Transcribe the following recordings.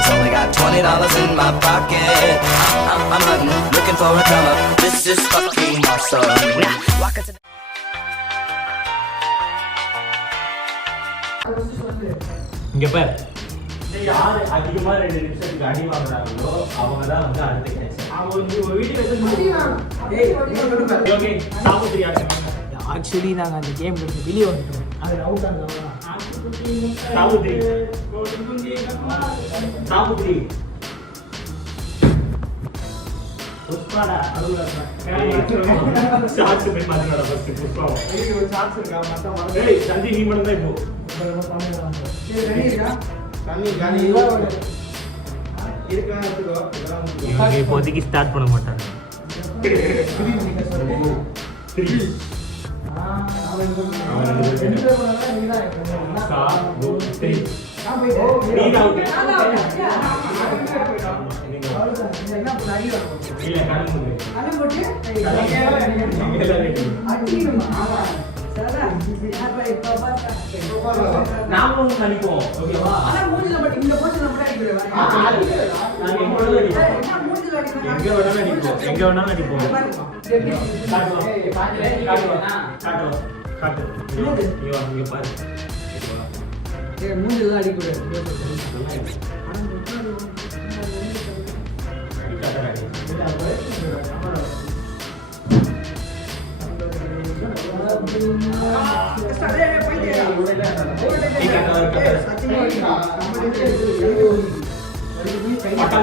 pockets. Only got $20 in my pocket. I'm hunting, looking for a come up. This is fucking awesome. Walk into இங்க பாரு, யாரு அதிகமா 2 நிமிஷத்துக்கு அடி வாங்குறாங்களோ அவங்க தான் வந்து அடுத்த கேஸ். அவங்க ஒரு வீடியோ ஓகே சாமுத்திரி ஆக்சுவலி நாங்கள் அந்த கேம்ல இருந்து வெளியே வந்துட்டோம். அது அவுட் ஆனதா சாமுத்திரி சாமுத்திரி புஷ்பாடா அதுல ஷார்ட்ஸ் போய் மாத்தினாடா ஃபர்ஸ்ட் புஷ்பாவா இது ஒரு ஷார்ட்ஸ் இருக்கா மத்த மறந்து ஏய் சந்தி நீ மட்டும் தான் இப்போ சரி ரெடி இருக்கா தண்ணி இருக்கா எடுத்துக்கோ இதெல்லாம் இப்போதைக்கு ஸ்டார்ட் பண்ண மாட்டாங்க 3 நாமளும் நடிப்போம் ஓகேவா மூஞ்சில மட்டும் இந்த போஷன் நம்ம அடிக்கிறோம் எங்க வேணாலும் அடிப்போம் காட்டு இங்க பாரு மூஞ்சில அடிக்கூடாது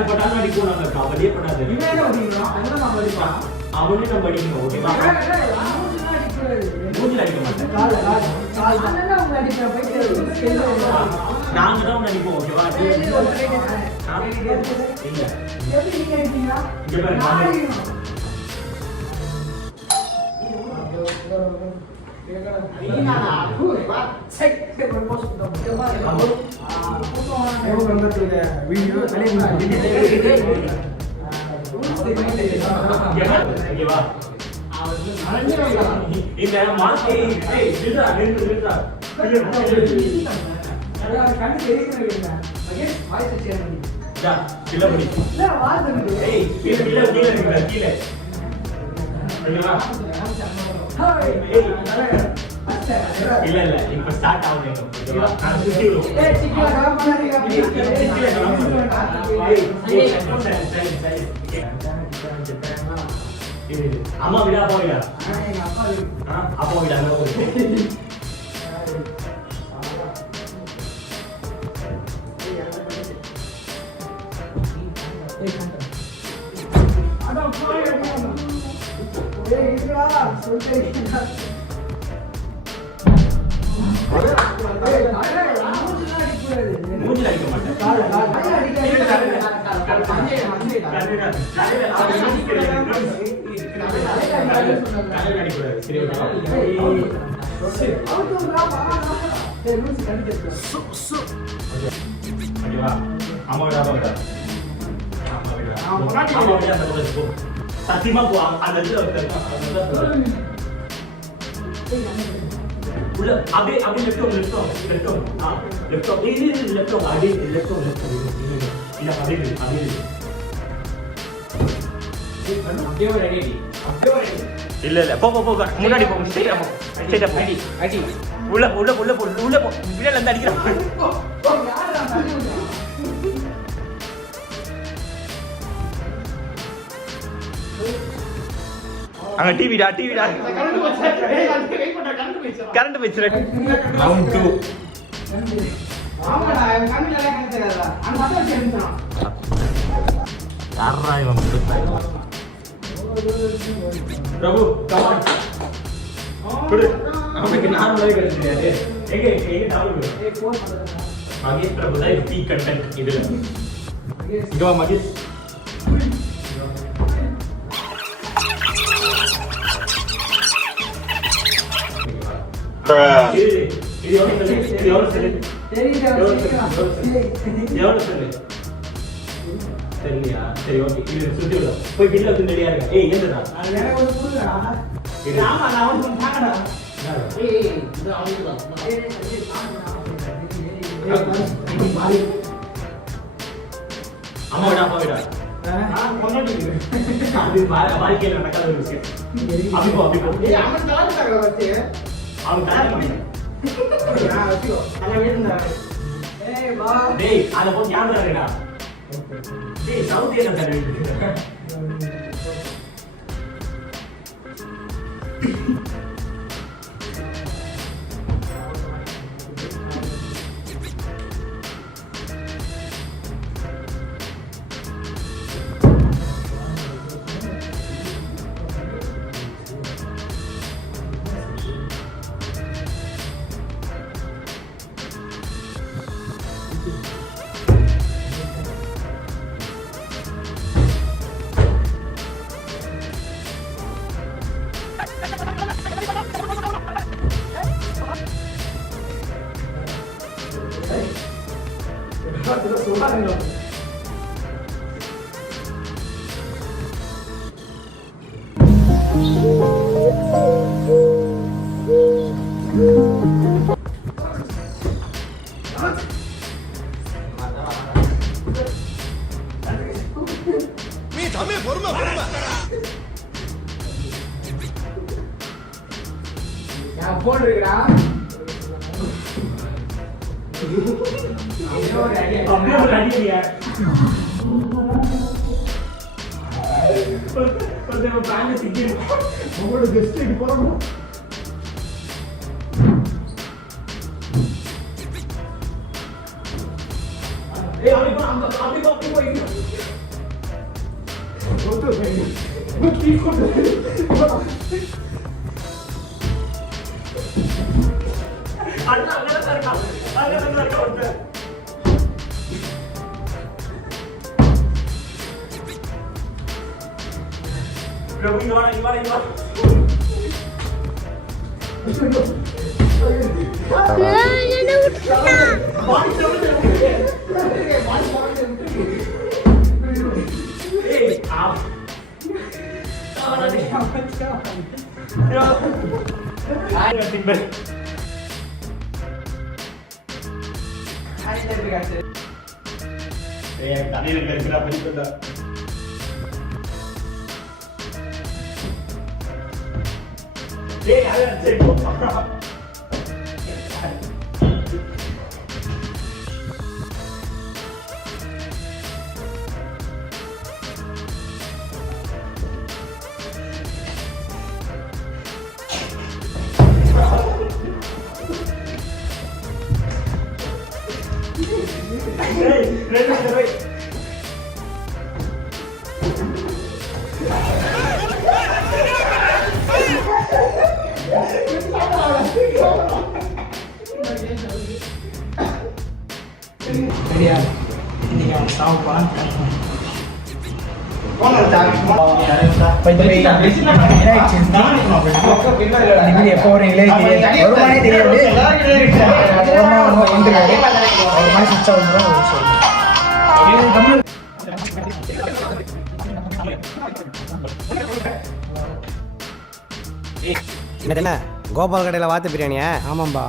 பட்டால் அடிக்கும் நாங்க கபடியே படாது அவனே நம்ம அடிக்கணும் ஓகேவா மூஞ்சில அடிக்க மாட்டேன் நாங்க தான் அடிப்போம் ஓகேவா இந்த மாத்தி இல்ல இல்ல இப்ப ஸ்டார்ட் ஆகுது அம்மா விடா அப்பா விடா அப்பா விடா மூஞ்சில அடிக்க சத்தியமா அந்த உள்ள அப்படியே லெஃப்ட் இல்ல இல்ல போ முன்னாடி போ ஸ்ட்ரைட்டா போ அடி உள்ள போ பின்னால இருந்து அடிக்கிறான் அங்க டிவிடா கரண்ட் போச்சு ரவுண்ட் 2 ஆமாடா கண்ணுல கண்ணு தெரியாதா அந்த அத செஞ்சான் யாரா இவன் பிரபு கமான் குடு நமக்கு நார்மலாவே கிடைச்சிருக்காரு எங்க டாவுல் ஏ ஃபோன் மகேஷ் பிரபு தான் பீ கண்டென்ட் இதுல இங்க மகேஷ் சரியா சரி ஓகே இது சுத்தி விடு போய் பில்ல வந்து ரெடியா இருக்க ஏய் என்னடா அது வேற ஒரு புடுடா ஆமா நான் வந்து தாங்கடா ஏய் இது அவனுக்கு ஏய் சரி தாங்கடா ஏய் மாறி அம்மா விட அப்பா விட நான் கொண்டாடிட்டு அது வாழ்க்கையில நடக்காத ஒரு விஷயம். அபிபோ ஏய் அவன் தான்டா வச்சு அவன் தான் பண்ணி நான் வச்சுக்கோ நல்லா வேணும்டா. ஏய் வா டேய் அத போய் ஞாபகம் இருக்கடா. டேய் சவுத் ஏரியா தரவே போன் இருக்குடா. அப்படியே ஒரு அடிக்கலையா கொஞ்சம் பிளான் சிக்கிடும். உங்களோட கெஸ்ட் போறோம். ஏய் அப்படி போய் எப்போ வரீங்களே வருமானே தெரியாது. என்ன கோபால் கடையில் வாத்து பிரியாணியா? ஆமாம்பா.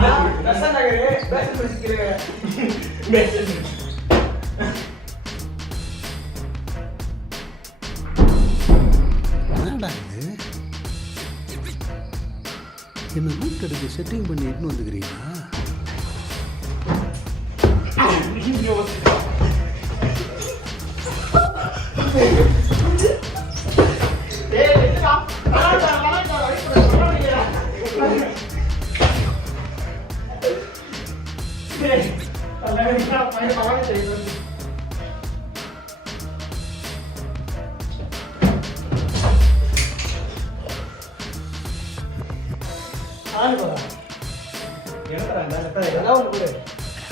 என்னடா இது என்ன ரூட் எடுத்து செட்டிங் பண்ணி இட்டுன்னு வந்துக்கிறீங்களா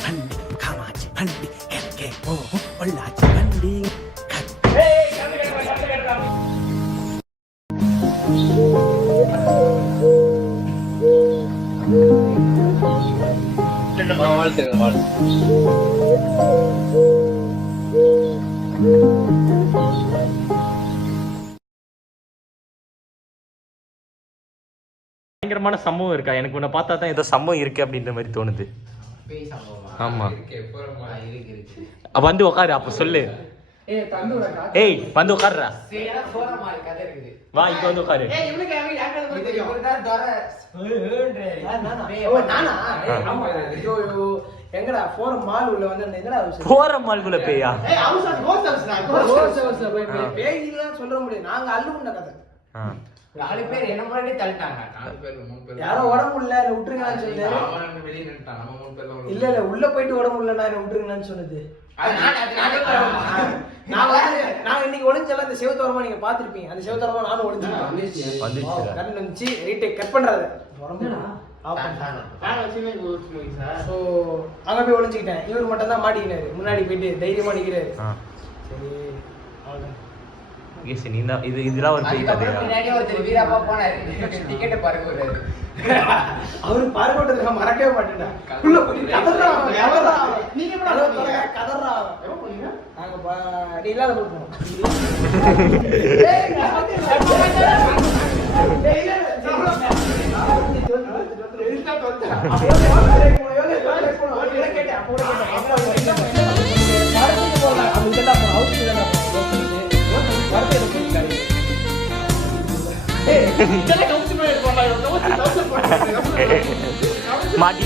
பண்டி காமாட்சி பண்டி கே ஓ பொள்ளாச்சி பண்டி பயங்கரமான சம்பவம் இருக்கா? எனக்கு உன்னை பார்த்தா தான் ஏதோ சம்பவம் இருக்கு அப்படின்ற மாதிரி தோணுது. ஆமா வந்து உட்காரு அப்ப சொல்லு. ஏய் வந்து உட்காருடா. வா இங்க வந்து உட்காரு. எங்கடா ஃபோரம் மால் உள்ள வந்து எங்கடா ஃபோரம் மால்குள்ள பேயா? பேய்லாம் சொல்ல முடியாது. நாங்க அள்ளுமுண்ட கதை. 4 பேர் என்ன முன்னாடி தள்ளிட்டாங்க. 4 பேர் 3 பேர் யாரோ உடம்பு இல்ல விட்டுருங்கன்னு சொன்னது. அவன் வெளிய நின்னுட்டான். நம்ம 3 பேர்ல இல்ல இல்ல உள்ள போயிட்டு உடம்பு இல்ல நான் விட்டுருங்கன்னு சொன்னது. நான் இன்னைக்கு ஒளிஞ்சல அந்த செவத்தோரமா நீங்க பாத்துருப்பீங்க. அந்த செவத்தோரமா நானும் ஒளிஞ்சிட்டேன். வந்துச்சு ரீடேக் கட் பண்றாரு. சோ அங்க போய் ஒளிஞ்சுக்கிட்டேன். இவர் மட்டும் தான் மாட்டிக்கினாரு. முன்னாடி போயிட்டு தைரியமா நிக்கிறாரு. சரி அவ்வளவுதான். இதெல்லாம் ஒரு பேய் கதையா? முன்னாடி ஒருத்தர் வீராப்பா போனாரு. டிக்கெட் பாருங்க வராரு. அவரு பார்க்கறது நான் மறக்கவே மாட்டேன்டா. உள்ள போய் கதறா. நீங்க என்ன கதறா? எவன் போனீங்க? நாங்க நீ இல்லாத போய் போறோம். மாட்டி